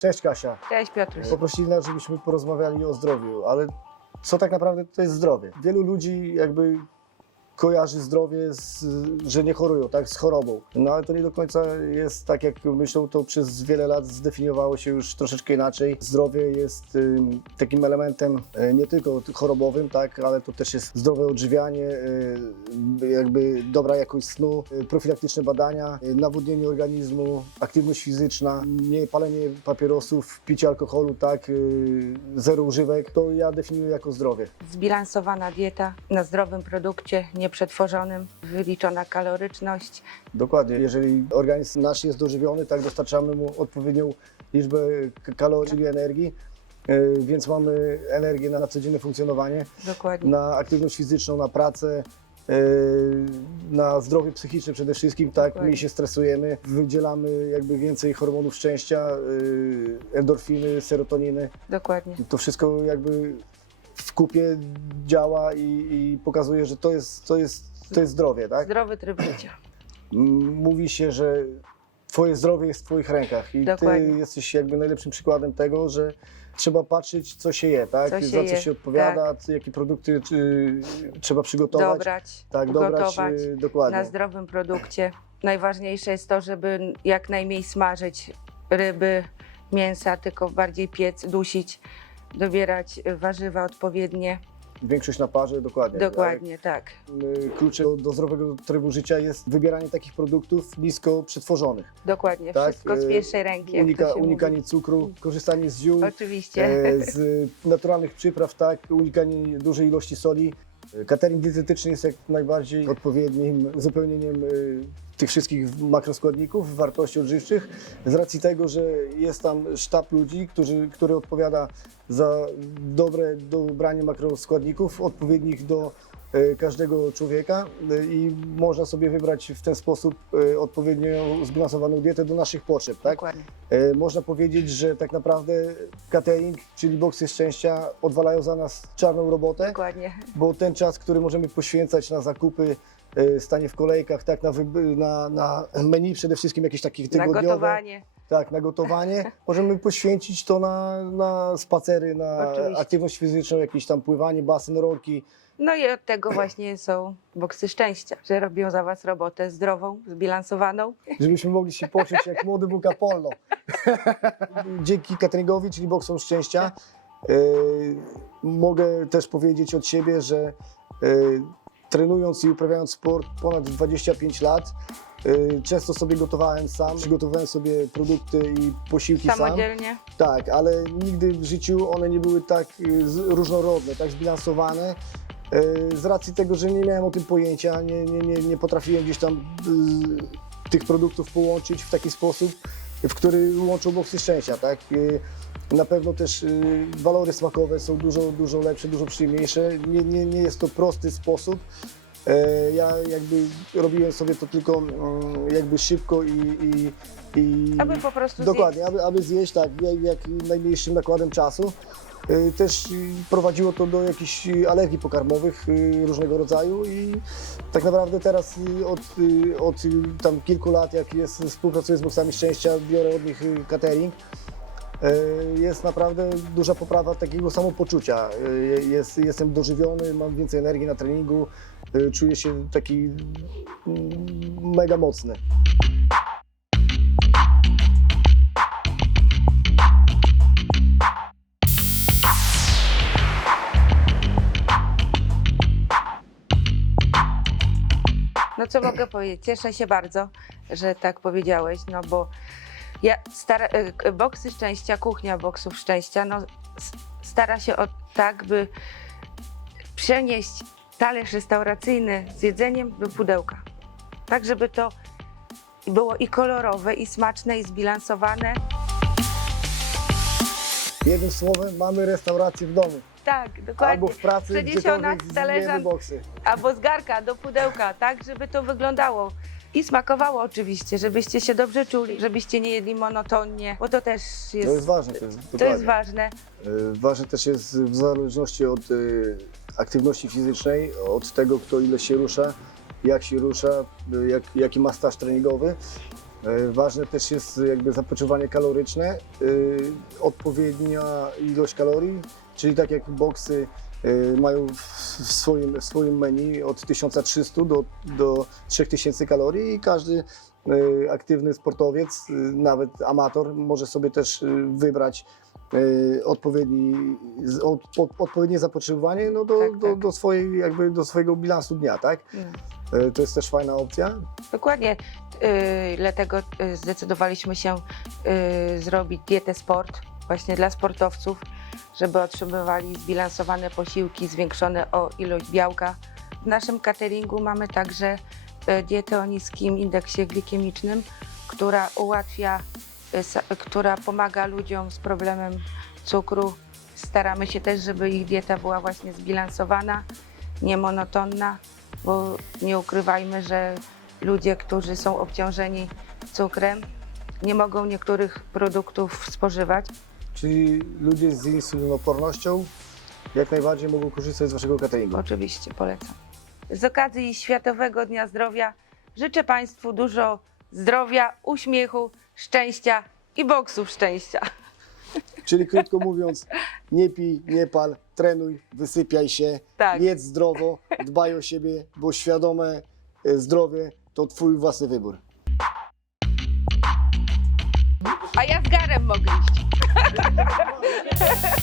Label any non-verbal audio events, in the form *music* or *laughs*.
Cześć Kasia. Cześć Piotruś. Poprosili nas, żebyśmy porozmawiali o zdrowiu, ale co tak naprawdę to jest zdrowie? Wielu ludzi jakby kojarzy zdrowie, z, że nie chorują, tak, z chorobą. No ale to nie do końca jest tak, jak myślą, to przez wiele lat zdefiniowało się już troszeczkę inaczej. Zdrowie jest ym, takim elementem y, nie tylko chorobowym, tak, ale to też jest zdrowe odżywianie, y, jakby dobra jakość snu, y, profilaktyczne badania, y, nawodnienie organizmu, aktywność fizyczna, nie palenie papierosów, picie alkoholu, tak, y, zero używek, to ja definiuję jako zdrowie. Zbilansowana dieta na zdrowym produkcie, nieprzetworzonym, wyliczona kaloryczność. Dokładnie. Jeżeli organizm nasz jest dożywiony, tak dostarczamy mu odpowiednią liczbę kalorii, czyli energii, y, więc mamy energię na, codzienne funkcjonowanie, Dokładnie. na aktywność fizyczną, na pracę, y, na zdrowie psychiczne przede wszystkim, tak, Dokładnie. mniej się stresujemy, wydzielamy jakby więcej hormonów szczęścia, y, endorfiny, serotoniny. Dokładnie. To wszystko jakby w kupie działa i, i pokazuje, że to jest, to jest, to jest zdrowie, tak? Zdrowy tryb życia. Mówi się, że twoje zdrowie jest w twoich rękach i Dokładnie. ty jesteś jakby najlepszym przykładem tego, że trzeba patrzeć, co się je, tak? Co się Za co je, się odpowiada, co- jakie produkty czy, trzeba przygotować. Dobrać, tak, dobrać, y, dokładnie. na zdrowym produkcie. Najważniejsze jest to, żeby jak najmniej smażyć ryby, mięsa, tylko bardziej piec, dusić, dobierać warzywa odpowiednie. Większość na parze, dokładnie. Dokładnie, tak. Y, Kluczem do, do zdrowego trybu życia jest wybieranie takich produktów nisko przetworzonych. Dokładnie. Tak, Wszystko z y, pierwszej ręki. Jak Unika, się unikanie cukru, korzystanie z ziół. Oczywiście. E, z naturalnych przypraw, tak, unikanie dużej ilości soli. Catering dietetyczny jest jak najbardziej odpowiednim uzupełnieniem e, tych wszystkich makroskładników, wartości odżywczych, z racji tego, że jest tam sztab ludzi, którzy, który odpowiada za dobre dobranie makroskładników odpowiednich do każdego człowieka e, i można sobie wybrać w ten sposób e, odpowiednio zbilansowaną dietę do naszych potrzeb, tak? Dokładnie. E, Można powiedzieć, że tak naprawdę catering, czyli boksy szczęścia odwalają za nas czarną robotę, Dokładnie. bo ten czas, który możemy poświęcać na zakupy, e, stanie w kolejkach, tak, na, na, na menu przede wszystkim jakieś takich Na tygodniowe, gotowanie. tak, na gotowanie, możemy poświęcić to na, na spacery, na Oczywiście. aktywność fizyczną, jakieś tam pływanie, basen, rolki. No i od tego właśnie są boksy szczęścia, że robią za was robotę zdrową, zbilansowaną. żebyśmy mogli się poczuć jak młody Bóg Apollo. *laughs* Dzięki cateringowi, czyli boksom szczęścia, e, mogę też powiedzieć od siebie, że e, trenując i uprawiając sport ponad 25 lat, e, często sobie gotowałem sam, przygotowałem sobie produkty i posiłki sam. Samodzielnie. Tak, ale nigdy w życiu one nie były tak różnorodne, tak zbilansowane. Y, Z racji tego, że nie miałem o tym pojęcia, nie, nie, nie, nie potrafiłem gdzieś tam y, tych produktów połączyć w taki sposób, w który łączą boksy szczęścia, tak? Y, Na pewno też walory smakowe są dużo, dużo lepsze, dużo przyjemniejsze. Nie, nie, nie jest to prosty sposób. E, Ja jakby robiłem sobie to tylko mm, jakby szybko i, i, i Aby po prostu Dokładnie, aby, aby zjeść tak, jak, najmniejszym nakładem czasu. Y, Też prowadziło to do jakichś alergii pokarmowych y, różnego rodzaju i tak naprawdę teraz od, od tam kilku lat, jak jest, współpracuję z Boksami Szczęścia, biorę od nich catering, jest naprawdę duża poprawa takiego samopoczucia. Jest, jestem dożywiony, mam więcej energii na treningu, czuję się taki mm, mega mocny. No co mogę powiedzieć? Cieszę się bardzo, że tak powiedziałeś, no bo ja stara, e, boksy szczęścia, kuchnia boksów szczęścia, no stara się o tak, by przenieść talerz restauracyjny z jedzeniem do pudełka. Tak, żeby to było i kolorowe, i smaczne, i zbilansowane. Jednym słowem, mamy restaurację w domu. Tak, dokładnie. Albo w pracy, Przeniesiona z talerza boksy. albo z garka do pudełka, tak, żeby to wyglądało. I smakowało oczywiście, żebyście się dobrze czuli, żebyście nie jedli monotonnie, bo to też jest, To jest ważne. To jest, to jest ważne. Y, Ważne też jest w zależności od y, aktywności fizycznej, od tego, kto ile się rusza, jak się rusza, jak, jaki ma staż treningowy. E, Ważne też jest jakby zapotrzebowanie kaloryczne, y, odpowiednia ilość kalorii, czyli tak jak boksy mają w swoim, w swoim menu od 1300 do, do 3000 kalorii i każdy y, aktywny sportowiec, y, nawet amator może sobie też y, wybrać y, odpowiedni, od, od, odpowiednie zapotrzebowanie no, do, Tak, do, tak. do, swojej, jakby do swojego bilansu dnia, tak? Y, To jest też fajna opcja. Dokładnie. Yy, dlatego zdecydowaliśmy się yy, zrobić dietę sport właśnie dla sportowców, żeby otrzymywali zbilansowane posiłki, zwiększone o ilość białka. W naszym cateringu mamy także yy, dietę o niskim indeksie glikemicznym, która ułatwia, sa- która pomaga ludziom z problemem cukru. Staramy się też, żeby ich dieta była właśnie zbilansowana, niemonotonna, bo nie ukrywajmy, że ludzie, którzy są obciążeni cukrem, nie mogą niektórych produktów spożywać. Czyli ludzie z insulinopornością jak najbardziej mogą korzystać z waszego cateringu. Oczywiście polecam. Z okazji Światowego Dnia Zdrowia życzę Państwu dużo zdrowia, uśmiechu, szczęścia i boksów szczęścia. Czyli krótko mówiąc, nie pij, nie pal, trenuj, wysypiaj się, Tak. jedz zdrowo, dbaj o siebie, bo świadome e, zdrowie to twój własny wybór. A ja z garem mogę iść. Yeah. *laughs*